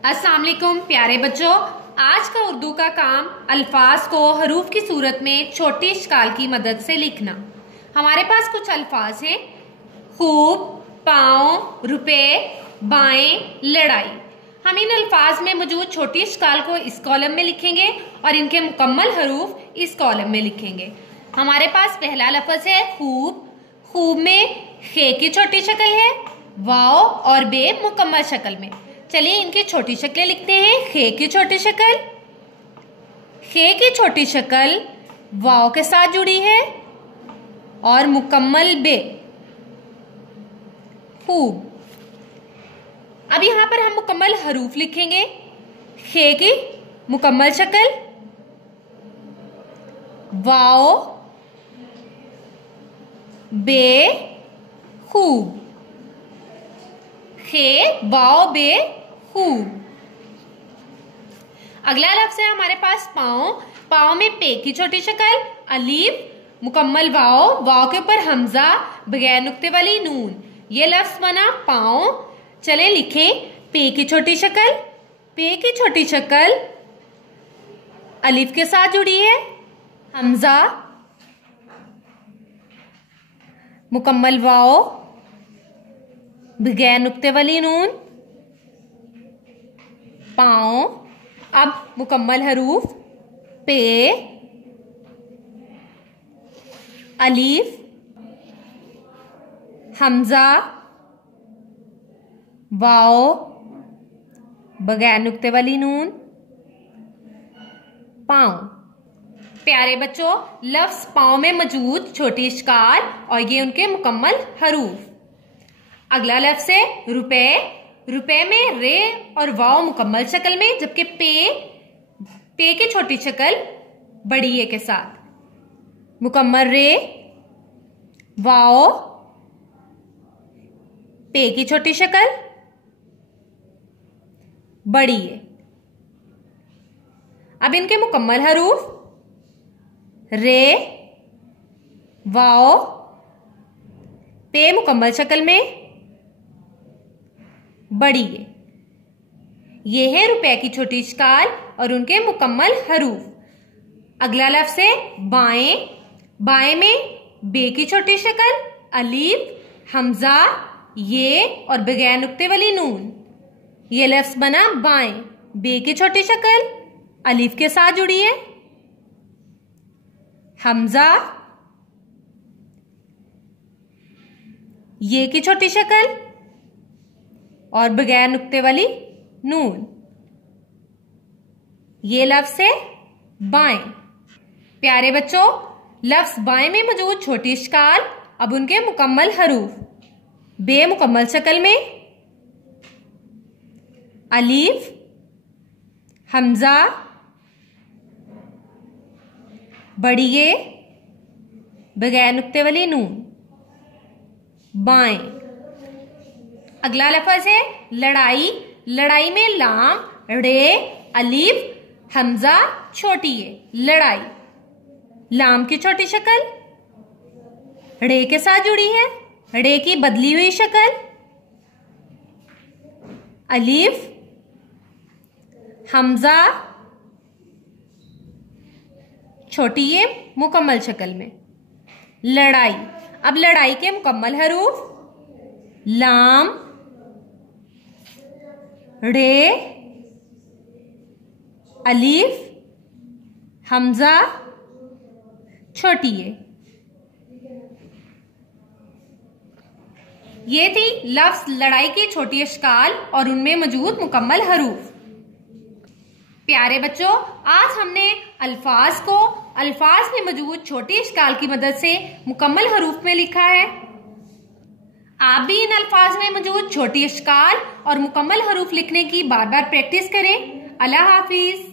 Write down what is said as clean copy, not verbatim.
अस्सलाम वालेकुम प्यारे बच्चों। आज का उर्दू का काम अल्फाज को हरूफ की सूरत में छोटी इश्काल की मदद से लिखना। हमारे पास कुछ अल्फाज हैं: खूब, पाँव, रुपए, बाएं, लड़ाई। हम इन अल्फाज में मौजूद छोटी इश्काल को इस कॉलम में लिखेंगे और इनके मुकम्मल हरूफ इस कॉलम में लिखेंगे। हमारे पास पहला लफ्ज है खूब। खूब में खे की छोटी शक्ल है, वाव और बे मुकम्मल शक्ल में। चलिए इनकी छोटी शक्लें लिखते हैं। खे की छोटी शक्ल, खे की छोटी शक्ल वाव के साथ जुड़ी है और मुकम्मल बे, खूब। अब यहां पर हम मुकम्मल हरूफ लिखेंगे। खे की मुकम्मल शक्ल, वाव, बे, खूब। खे, वाव, बे, खूब। अगला लफ्ज है हमारे पास पाँव। पाँव में पे की छोटी शक्ल, अलीफ, मुकम्मल वाव, वाव के ऊपर हमजा, बगैर नुक्ते वाली नून। ये लफ्ज बना पाँव। चले लिखें। पे की छोटी शक्ल, पे की छोटी शक्ल अलीफ के साथ जुड़ी है, हमजा, मुकम्मल वाव, बगैर नुक्ते वाली नून, पाँव। अब मुकम्मल हरूफ पे, अलीफ, हमजा, वाव, बगैर नुक्ते वाली नून, पाँव। प्यारे बच्चों, लफ्ज पाँव में मौजूद छोटी इश्काल और ये उनके मुकम्मल हरूफ। अगला लफ्ज है रुपए। रुपए में रे और वाव मुकम्मल शक्ल में, जबकि पे की छोटी शक्ल बड़ी ए के साथ। मुकम्मल रे, वाव, पे की छोटी शक्ल, बड़ी ए। अब इनके मुकम्मल हरूफ रे, वाव, पे मुकम्मल शक्ल में, बड़ी है। ये है रुपए की छोटी इश्काल और उनके मुकम्मल हरूफ। अगला लफ्ज है बाएं। बाएं में बे की छोटी शक्ल, अलीफ, हमजा, ये और बगैर नुक्ते वाली नून। ये लफ्ज बना बाएं। बे की छोटी शक्ल अलीफ के साथ जुड़ी है, हमजा, ये की छोटी शक्ल और बगैर नुक्ते वाली नून। ये लफ्ज है बाएं। प्यारे बच्चों, लफ्ज बाएं में मौजूद छोटी इश्काल, अब उनके मुकम्मल हरूफ। बे मुकम्मल शक्ल में, अलीफ, हमजा, बड़ी ये, बगैर नुक्ते वाली नून, बाएं। अगला लफ्ज है लड़ाई। लड़ाई में लाम, रे, अलीफ, हमजा, छोटी है, लड़ाई। लाम की छोटी शक्ल रे के साथ जुड़ी है, रे की बदली हुई शक्ल, अलीफ, हमजा, छोटी है, मुकम्मल शक्ल में, लड़ाई। अब लड़ाई के मुकम्मल हरूफ लाम, रे, अलीफ, हमजा, छोटी है। ये थी लफ्ज लड़ाई की छोटी इश्काल और उनमें मौजूद मुकम्मल हरूफ। प्यारे बच्चों, आज हमने अल्फाज को अल्फाज में मौजूद छोटी इश्काल की मदद से मुकम्मल हरूफ में लिखा है। आप भी इन अल्फाज में मौजूद छोटी इश्काल और मुकम्मल हरूफ लिखने की बार बार प्रैक्टिस करें। अल्लाह हाफिज।